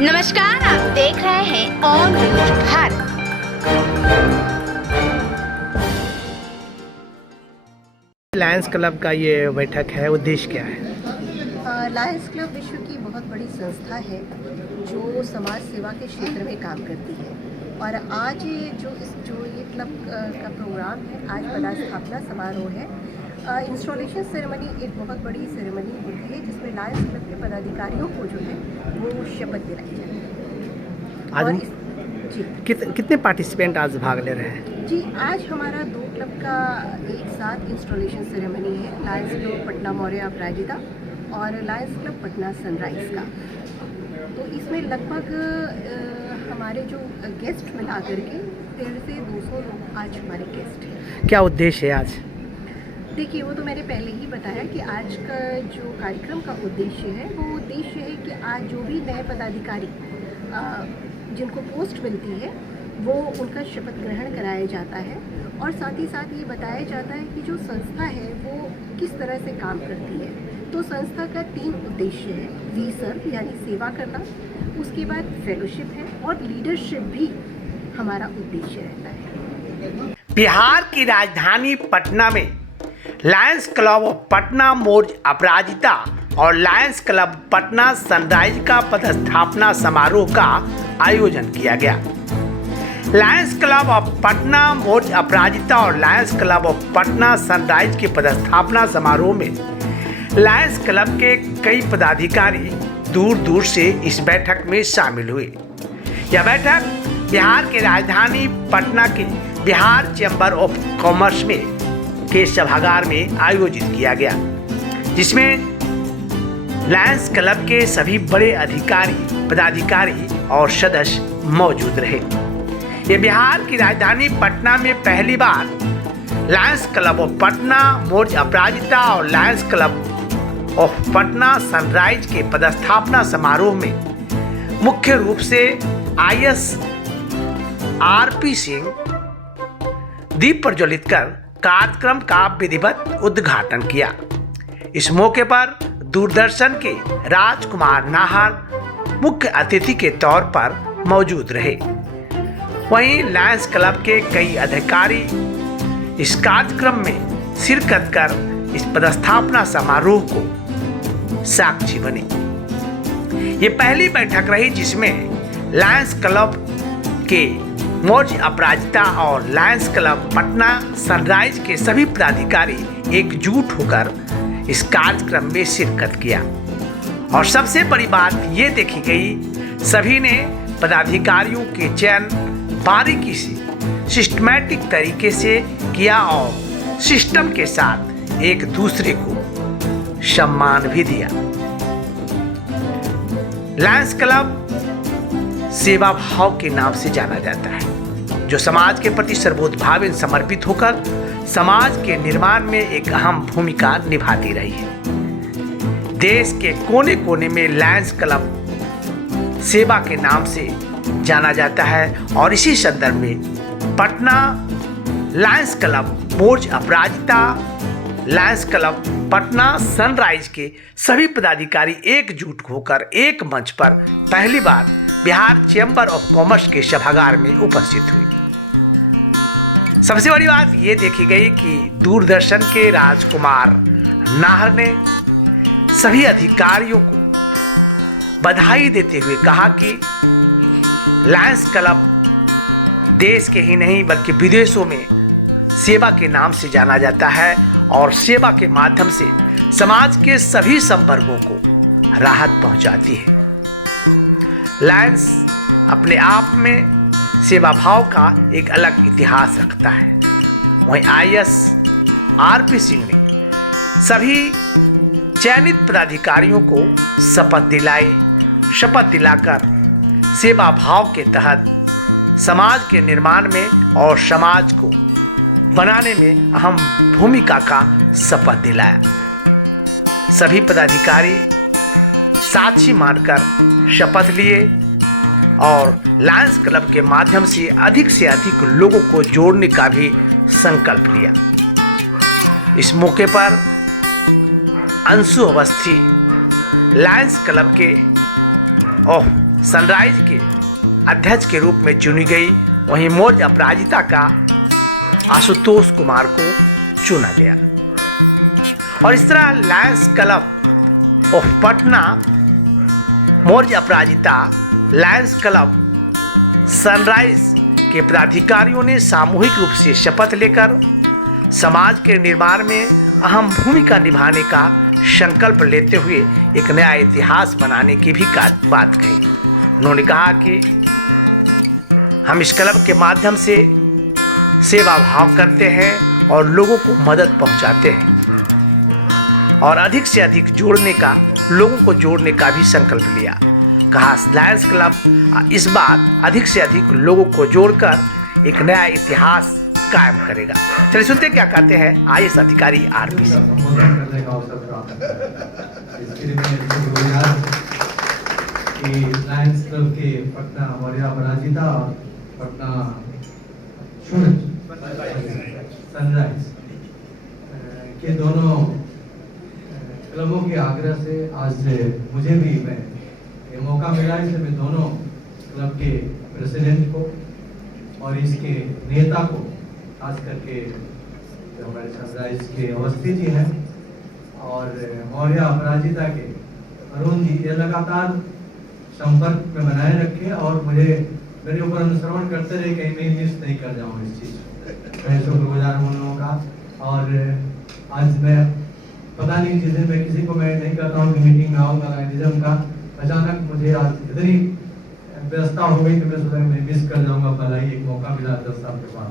नमस्कार, आप देख रहे हैं on news Bharat. Lions club का ये बैठक है, उद्देश्य क्या है? लायंस क्लब विश्व की बहुत बड़ी संस्था है जो समाज सेवा के क्षेत्र में काम करती है। और आज जो ये क्लब का प्रोग्राम है, आज पदस्थापना समारोह है। इंस्टॉलेशन सेरेमनी एक बहुत बड़ी सेरेमनी होती है जिसमें लायंस क्लब के पदाधिकारियों को जो है वो शपथ दिलाई जाती है। आज जी कितने पार्टिसिपेंट आज भाग ले रहे हैं? जी, आज हमारा 2 क्लब का एक साथ इंस्टॉलेशन सेरेमनी है। लायंस क्लब पटना मौर्य अपराजिता और लायंस क्लब पटना सनराइज का। तो इसमें लगभग हमारे जो गेस्ट मिला करके 150 से 200 लोग आज हमारे गेस्ट हैं। क्या उद्देश्य है आज? देखिए, वो तो मैंने पहले ही बताया कि आज का जो कार्यक्रम का उद्देश्य है वो उद्देश्य है कि आज जो भी नए पदाधिकारी जिनको पोस्ट मिलती है वो उनका शपथ ग्रहण कराया जाता है। और साथ ही साथ ये बताया जाता है कि जो संस्था है वो किस तरह से काम करती है। तो संस्था का 3 उद्देश्य है। वी सर्व यानी सेवा करना, उसके बाद फेलोशिप है और लीडरशिप भी हमारा उद्देश्य रहता है। बिहार की राजधानी पटना में Lions Club of Patna Maurya Aparajita और लायंस क्लब पटना सनराइज का पदस्थापना समारोह का आयोजन किया गया। Lions Club of Patna Maurya Aparajita और Lions Club of Patna Sunrise के पदस्थापना समारोह में लायंस क्लब के कई पदाधिकारी दूर दूर से इस बैठक में शामिल हुए। यह बैठक बिहार के राजधानी पटना के बिहार चैम्बर ऑफ कॉमर्स में के सभागार में आयोजित किया गया, जिसमें लायंस क्लब के सभी बड़े अधिकारी, पदाधिकारी और सदस्य मौजूद रहे। ये बिहार की राजधानी पटना में पहली बार Lions Club of Patna Maurya Aparajita और Lions Club of Patna Sunrise के पदस्थापना समारोह में मुख्य रूप से IS RP सिंह दीप प्रज्वलित कर कार्यक्रम का विधिवत उद्घाटन किया। इस मौके पर दूरदर्शन के राजकुमार नाहर मुख्य अतिथि के तौर पर मौजूद रहे। वहीं लायंस क्लब के कई अधिकारी इस कार्यक्रम में शिरकत कर इस पदस्थापना समारोह को साक्षी बने। ये पहली बैठक रही जिसमें लायंस क्लब के मौर्य अपराजिता और लायंस क्लब पटना सनराइज के सभी पदाधिकारी एकजुट होकर इस कार्यक्रम में शिरकत किया। और सबसे बड़ी बात ये देखी गई, सभी ने पदाधिकारियों के चयन बारीकी से सिस्टमैटिक तरीके से किया और सिस्टम के साथ एक दूसरे को सम्मान भी दिया। लायंस क्लब सेवा भाव के नाम से जाना जाता है, जो समाज के प्रति सर्वोतभावेन समर्पित होकर समाज के निर्माण में एक अहम भूमिका निभाती रही है। देश के कोने कोने में लायंस क्लब सेवा के नाम से जाना जाता है और इसी संदर्भ में पटना लायंस क्लब मौर्य अपराजिता, लायंस क्लब पटना सनराइज के सभी पदाधिकारी एकजुट होकर एक मंच पर पहली बार बिहार चैम्बर ऑफ कॉमर्स के सभागार में उपस्थित हुई। सबसे बड़ी बात ये देखी गई कि दूरदर्शन के राजकुमार नाहर ने सभी अधिकारियों को बधाई देते हुए कहा कि लायंस क्लब देश के ही नहीं बल्कि विदेशों में सेवा के नाम से जाना जाता है और सेवा के माध्यम से समाज के सभी संवर्गों को राहत पहुंचाती है। लायंस अपने आप में सेवा भाव का एक अलग इतिहास रखता है। वहीं IS RP सिंह ने सभी चयनित पदाधिकारियों को शपथ दिलाकर सेवा भाव के तहत समाज के निर्माण में और समाज को बनाने में अहम भूमिका का शपथ दिलाया। सभी पदाधिकारी साक्षी मानकर शपथ लिए और लायंस क्लब के माध्यम से अधिक लोगों को जोड़ने का भी संकल्प लिया। इस मौके पर अंशु अवस्थी लायंस क्लब के सनराइज के अध्यक्ष के रूप में चुनी गई। वहीं मौर्य अपराजिता का आशुतोष कुमार को चुना गया। और इस तरह Lions Club of Patna, Maurya Aparajita, Lions club, sunrise के पदाधिकारियों ने सामूहिक रूप से शपथ लेकर समाज के निर्माण में अहम भूमिका निभाने का संकल्प लेते हुए एक नया इतिहास बनाने की भी बात कही। उन्होंने कहा कि हम इस क्लब के माध्यम से सेवा भाव करते हैं और लोगों को मदद पहुंचाते हैं और अधिक से अधिक लोगों को जोड़ने का भी संकल्प लिया। कहा लायंस क्लब इस बार अधिक से अधिक लोगों को जोड़कर एक नया इतिहास कायम करेगा। चलिए सुनते हैं क्या कहते हैं IAS अधिकारी RP सिंह। लायंस क्लब के पटना मौर्य अपराजिता और पटना सनराइज के दोनों क्लबों के आग्रह से आज मुझे भी ये मौका मिला है कि मैं दोनों क्लब के प्रेसिडेंट को और इसके नेता को, खास करके जो हमारे सनराइज के अवस्थी जी हैं और मौर्य अपराजिता के अरुण जी, ये लगातार संपर्क में बनाए रखे और मेरे ऊपर अनुसरण करते रहे, कहीं मैं मिस नहीं कर जाऊँ इस चीज़। मैं शुक्रगुजार हूँ उन लोगों का। और आज मैं पता नहीं जिस दिन मैं किसी को मैं नहीं कहता हूँ कि मीटिंग में आऊँगा लाइनिज्म का, अचानक मुझे आज इतनी व्यवस्था हो गई कि मैं सोचा मैं मिस कर जाऊँगा। भलाई एक मौका मिला 10 साल के बाद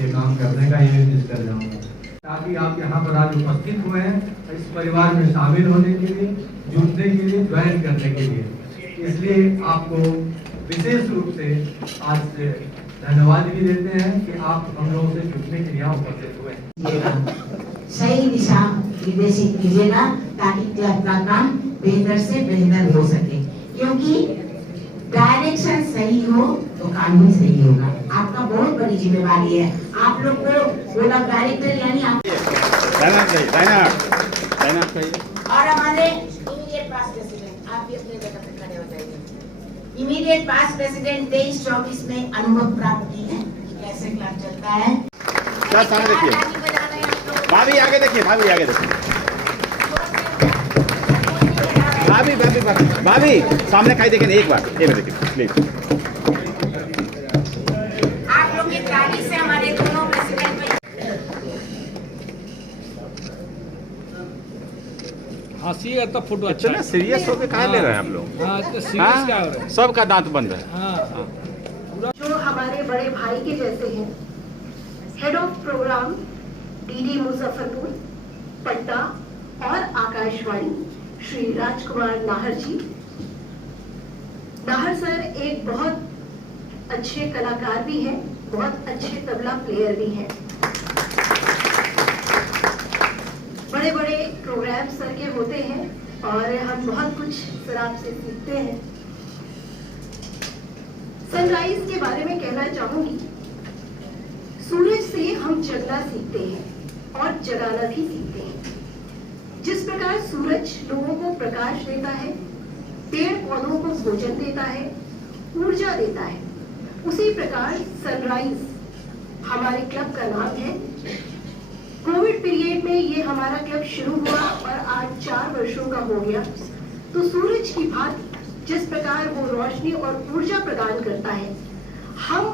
ये काम करने का, ये मिस कर जाऊँगा। ताकि आप यहाँ पर आज उपस्थित हुए हैं इस परिवार में शामिल होने के लिए, जुड़ने के लिए, ज्वाइन करने के लिए, इसलिए आपको विशेष रूप से आज धन्यवाद भी देते हैं कि आप हम लोगों से जुड़ने के लिए यहाँ उपस्थित हुए। सही दिशा निर्देशित कीजिएगा ताकि क्लब का काम बेहतर से बेहतर हो सके, क्योंकि डायरेक्शन सही हो तो काम भी सही होगा। आपका बहुत बड़ी जिम्मेवारी है। आप लोग को बोला डायरेक्टर यानी आप और हमारे इमीडिएट पास्ट प्रेसिडेंट, आप भी अपने जगह पे खड़े हो जाइए। इमीडिएट पास्ट प्रेसिडेंट 23-24 में अनुभव प्राप्त की है कैसे क्लब चलता है। क्या सामने देखिए, भाभी आगे देखिए, भाभी आगे देखिए, भाभी सामने खाई देखें एक बार, ये देखिए प्लीज। आप लोग की ताली से हमारे दोनों प्रेसिडेंट हंसी तो फोटो अच्छा इतना सीरियस होकर कहाँ ले रहे हैं आप लोग? हाँ, तो सीरियस क्या हो रहा है? सबका दांत बंद है। हाँ। जो हमारे बड़े भाई के जैसे हैं, head of program DD Muzaffarpur Patna और आकाशवाणी श्री राजकुमार नाहर जी। नाहर सर एक बहुत अच्छे कलाकार भी हैं, बहुत अच्छे तबला प्लेयर भी हैं। बड़े बड़े प्रोग्राम सर के होते हैं और हम बहुत कुछ सर आपसे सीखते हैं। सनराइज के बारे में कहना चाहूंगी, सूरज से हम जगना सीखते हैं और जगाना भी सीखते हैं। जिस प्रकार सूरज लोगों को प्रकाश देता है, पेड़ पौधों को भोजन देता है, ऊर्जा देता है, उसी प्रकार सनराइज हमारे क्लब का नाम है। कोविड पीरियड में ये हमारा क्लब शुरू हुआ और आज 4 वर्षों का हो गया। तो सूरज की भांति जिस प्रकार वो रोशनी और ऊर्जा प्रदान करता है, हम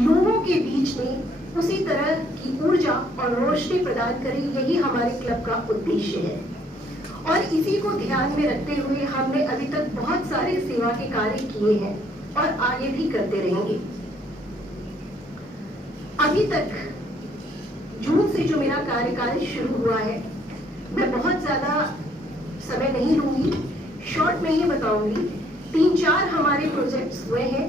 लोगों के बीच में उसी तरह की ऊर्जा और रोशनी प्रदान करें, यही हमारे क्लब का उद्देश्य है। और इसी को ध्यान में रखते हुए हमने अभी तक बहुत सारे सेवा के कार्य किए हैं और आगे भी करते रहेंगे। अभी तक जून से जो मेरा कार्यकाल शुरू हुआ है, मैं बहुत ज्यादा समय नहीं लूंगी, शॉर्ट में ही बताऊंगी। 3-4 हमारे प्रोजेक्ट्स हुए हैं।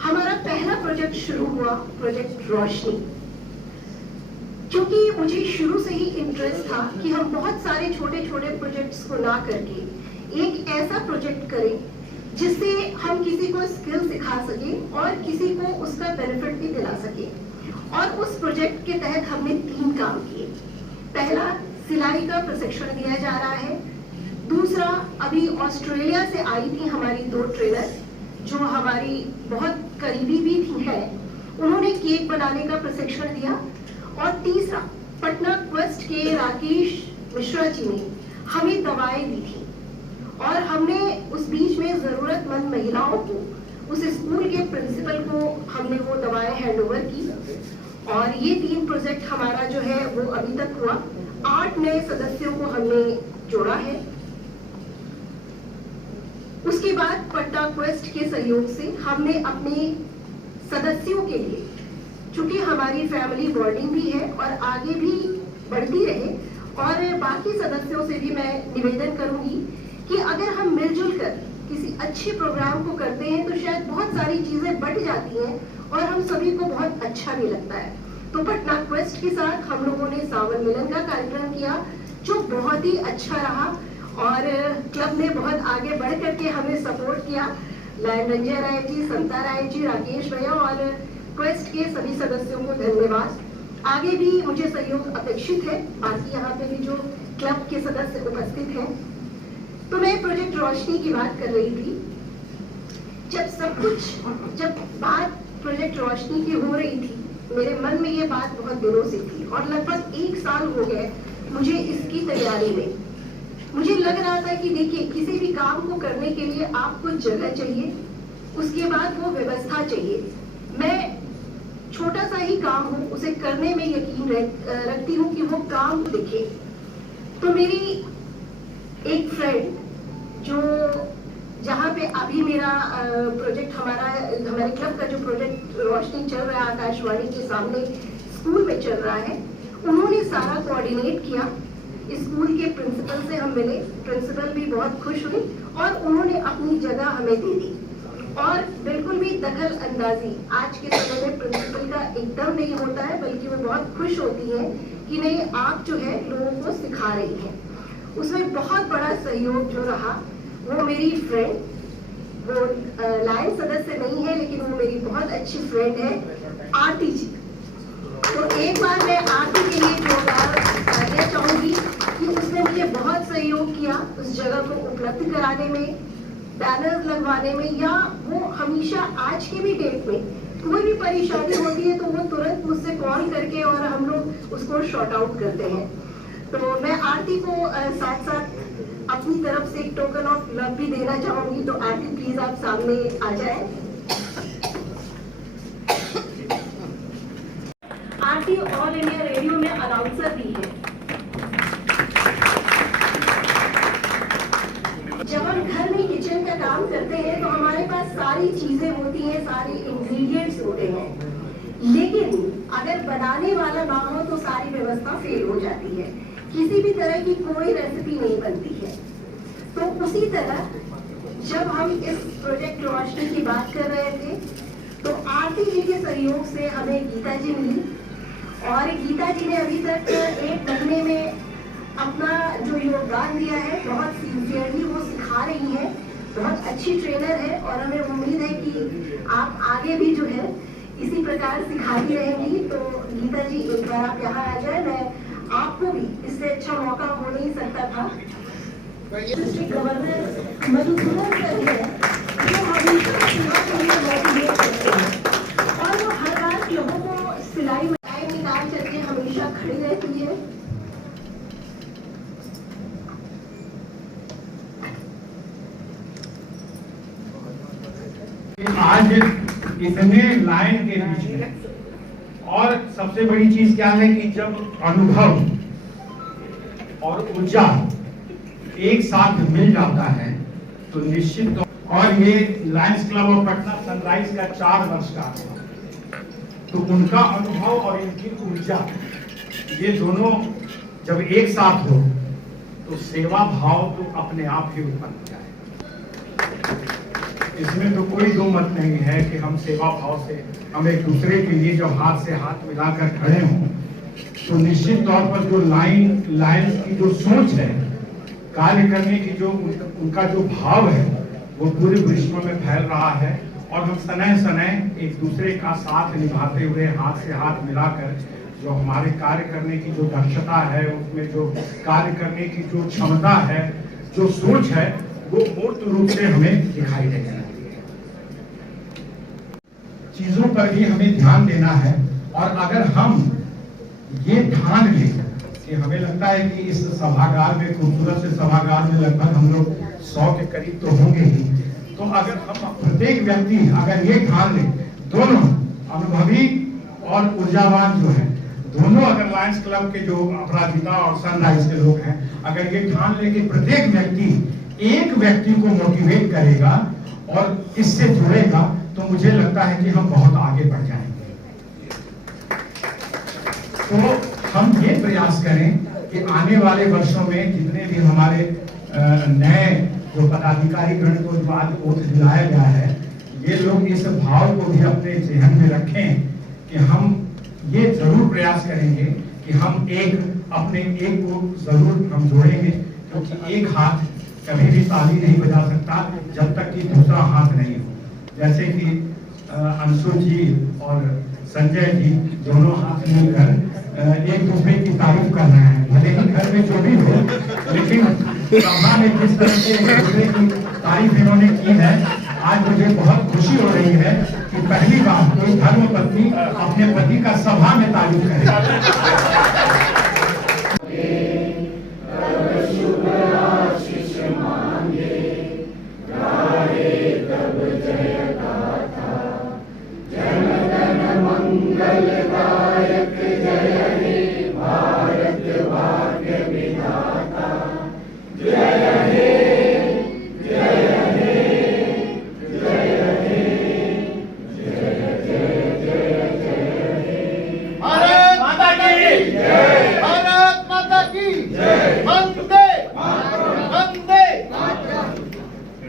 हमारा पहला प्रोजेक्ट शुरू हुआ प्रोजेक्ट रोशनी, क्योंकि मुझे शुरू से ही इंटरेस्ट था कि हम बहुत सारे छोटे छोटे प्रोजेक्ट्स को ना करके एक ऐसा प्रोजेक्ट करें जिससे हम किसी को स्किल सिखा सके और किसी को उसका बेनिफिट भी दिला सके। और उस प्रोजेक्ट के तहत हमने 3 काम किए। पहला, सिलाई का प्रशिक्षण दिया जा रहा है। दूसरा, अभी ऑस्ट्रेलिया से आई थी हमारी 2 ट्रेनर जो हमारी बहुत करीबी भी थी है, उन्होंने केक बनाने का प्रशिक्षण दिया। और तीसरा, पटना क्वेस्ट के राकेश मिश्रा जी ने हमें दवाएं दी थी और हमने उस बीच में जरूरतमंद महिलाओं को, उस स्कूल के प्रिंसिपल को हमने वो दवाएं हैंड ओवर की। और ये 3 प्रोजेक्ट हमारा जो है वो अभी तक हुआ। 8 नए सदस्यों को हमने जोड़ा है। उसके बाद पटना क्वेस्ट के सहयोग से हमने अपने सदस्यों के लिए, चूंकि हमारी फैमिली बॉन्डिंग भी है और आगे भी बढ़ती रहे, और बाकी सदस्यों से भी मैं निवेदन करूंगी कि अगर हम मिलजुल कर किसी अच्छे प्रोग्राम को करते हैं तो शायद बहुत सारी चीजें बढ़ जाती हैं और हम सभी को बहुत अच्छा भी लगता है। तो पटना क्वेस्ट के साथ हम लोगों ने सावन मिलन का कार्यक्रम किया जो बहुत ही अच्छा रहा और क्लब ने बहुत आगे बढ़ करके हमें सपोर्ट किया। लायन रंजय राय जी, समता राय जी, राकेश भैया और क्वेस्ट के सभी सदस्यों को धन्यवाद। आगे भी मुझे सहयोग अपेक्षित है, बाकी यहाँ पे भी जो क्लब के सदस्य उपस्थित हैं। तो मैं प्रोजेक्ट रोशनी की बात कर रही थी। जब बात प्रोजेक्ट रोशनी की हो रही थी, मेरे मन में ये बात बहुत दिनों से थी और लगभग 1 साल हो गए मुझे इसकी तैयारी में। मुझे लग रहा था कि देखिए, किसी भी काम को करने के लिए आपको जगह चाहिए, उसके बाद वो व्यवस्था चाहिए। मैं छोटा सा ही काम हो, उसे करने में यकीन रखती हूँ कि वो काम दिखे। तो मेरी एक फ्रेंड जो जहाँ पे अभी मेरा प्रोजेक्ट हमारे क्लब का जो प्रोजेक्ट रोशनी चल रहा है आकाशवाणी के सामने स्कूल में चल रहा है, उन्होंने सारा कोऑर्डिनेट किया। स्कूल के प्रिंसिपल से हम मिले, प्रिंसिपल भी बहुत खुश हुई और उन्होंने अपनी जगह हमें दे दी। और बिल्कुल भी दखल अंदाजी आज के समय में प्रिंसिपल का एकदम नहीं होता है, बल्कि वो बहुत खुश होती है कि नहीं, आप जो है लोगों को सिखा रही हैं। उसमें बहुत बड़ा सहयोग जो रहा वो मेरी फ्रेंड, वो लायन सदस्य नहीं है लेकिन वो मेरी बहुत अच्छी फ्रेंड है, आरती जी। तो एक बार मैं आरती के लिए जोरदार कहना चाहूंगी कि उसने मुझे बहुत सहयोग किया उस जगह को उपलब्ध कराने में, बैनर्स लगवाने में, या वो हमेशा आज के भी डेट में कोई भी परेशानी होती है तो वो तुरंत मुझसे कॉल करके और हम लोग उसको शॉर्ट आउट करते हैं। तो मैं आरती को साथ साथ अपनी तरफ से एक टोकन ऑफ लव भी देना चाहूंगी। तो आरती प्लीज आप सामने आ जाए। आरती ऑल इंडिया रेडियो में अनाउंसर भी है। जब हम घर में किचन का काम करते हैं तो हमारे पास सारी चीजें होती हैं, सारे इंग्रेडिएंट्स होते हैं, लेकिन अगर बनाने वाला ना हो तो सारी व्यवस्था फेल हो जाती है, किसी भी तरह की कोई रेसिपी नहीं बनती है। तो उसी तरह जब हम इस प्रोजेक्ट रोशनी की बात कर रहे थे तो आरती जी के सहयोग से हमें गीता जी मिली और गीता जी ने अभी तक 1 महीने में अपना जो योगदान दिया है, बहुत सिंसियरली वो सिखा रही है, बहुत अच्छी ट्रेनर है और हमें उम्मीद है कि आप आगे भी जो है इसी प्रकार सिखाती रहेंगी। तो गीता जी एक बार आप यहाँ आ जाए, मैं आपको भी इससे अच्छा मौका हो नहीं सकता था। डिस्ट्रिक्ट गवर्नर मधुसूदन सर है जो हमेशा सेवा के लिए मोटिवेट करते हैं और वो हर बार लोगों को सिलाई मिलाई निकाल करके हमेशा खड़ी रहती है। आज इतने लाइन के बीच में, और सबसे बड़ी चीज क्या है कि जब अनुभव और ऊर्जा एक साथ मिल जाता है तो निश्चित। और ये Lions Club of Patna sunrise का 4 वर्ष का हुआ, तो उनका अनुभव और इनकी ऊर्जा, ये दोनों जब एक साथ हो तो सेवा भाव तो अपने आप ही उत्पन्न हो जाए। इसमें तो कोई दो मत नहीं है कि हम सेवा भाव से हम एक दूसरे के लिए जब हाथ से हाथ मिलाकर खड़े हों तो निश्चित तौर पर जो लायंस की जो सोच है, कार्य करने की जो उनका जो भाव है, वो पूरे विश्व में फैल रहा है। और हम सनह एक दूसरे का साथ निभाते हुए हाथ से हाथ मिलाकर जो हमारे कार्य करने की जो दक्षता है, उसमें जो कार्य करने की जो क्षमता है, जो सोच है वो मूर्त रूप से हमें दिखाई देने लगती है। चीजों पर भी हमें ध्यान देना है, और अगर हम ये ठान लें कि हमें लगता है कि इस सभागार में, खूबसूरत से सभागार में लगभग हम लोग 100 के करीब तो होंगे ही, तो अगर हम प्रत्येक व्यक्ति अगर ये ठान ले, दोनों अनुभवी और ऊर्जावान जो है, दोनों अगर लायंस क्लब के जो अपराजिता और सनराइज के लोग हैं, अगर ये ठान ले कि प्रत्येक व्यक्ति एक व्यक्ति को मोटिवेट करेगा और इससे जुड़ेगा, तो मुझे लगता है कि हम बहुत आगे बढ़ जाएंगे। तो हम ये प्रयास करें कि आने वाले वर्षों में जितने भी हमारे नए जो पदाधिकारी गण को जो आज ओथ दिलाया गया है, ये लोग इस भाव को भी अपने जहन में रखें कि हम ये जरूर प्रयास करेंगे कि हम अपने एक को जरूर हम जोड़ेंगे, क्योंकि एक हाथ कभी भी ताली नहीं बजा सकता जब तक कि दूसरा हाथ नहीं हो। जैसे कि अंशु जी और संजय जी दोनों हाथ मिलकर एक दूसरे की तारीफ कर रहे हैं, भले ही घर में जो भी हो, लेकिन सभा में जिस तरह से एक दूसरे की तारीफ इन्होंने की है, आज मुझे बहुत खुशी हो रही है कि पहली बार कोई धर्म पत्नी अपने पति का सभा में तारीफ करे।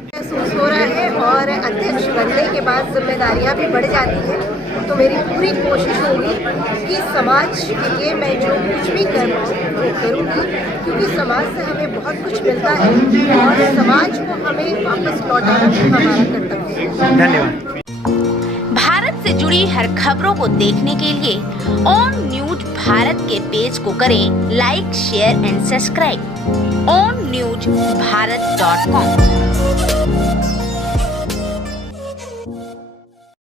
महसूस हो रहा है, और अध्यक्ष बनने के बाद जिम्मेदारियां भी बढ़ जाती हैं, तो मेरी पूरी कोशिश होगी कि समाज के लिए मैं जो कुछ भी करूँगी, क्योंकि समाज से हमें बहुत कुछ मिलता है और समाज को हमें वापस लौटाना हमारा कर्तव्य है। धन्यवाद। भारत से जुड़ी हर खबरों को देखने के लिए ऑन न्यूज भारत के पेज को करें like, share and subscribe. onNewsBharat.com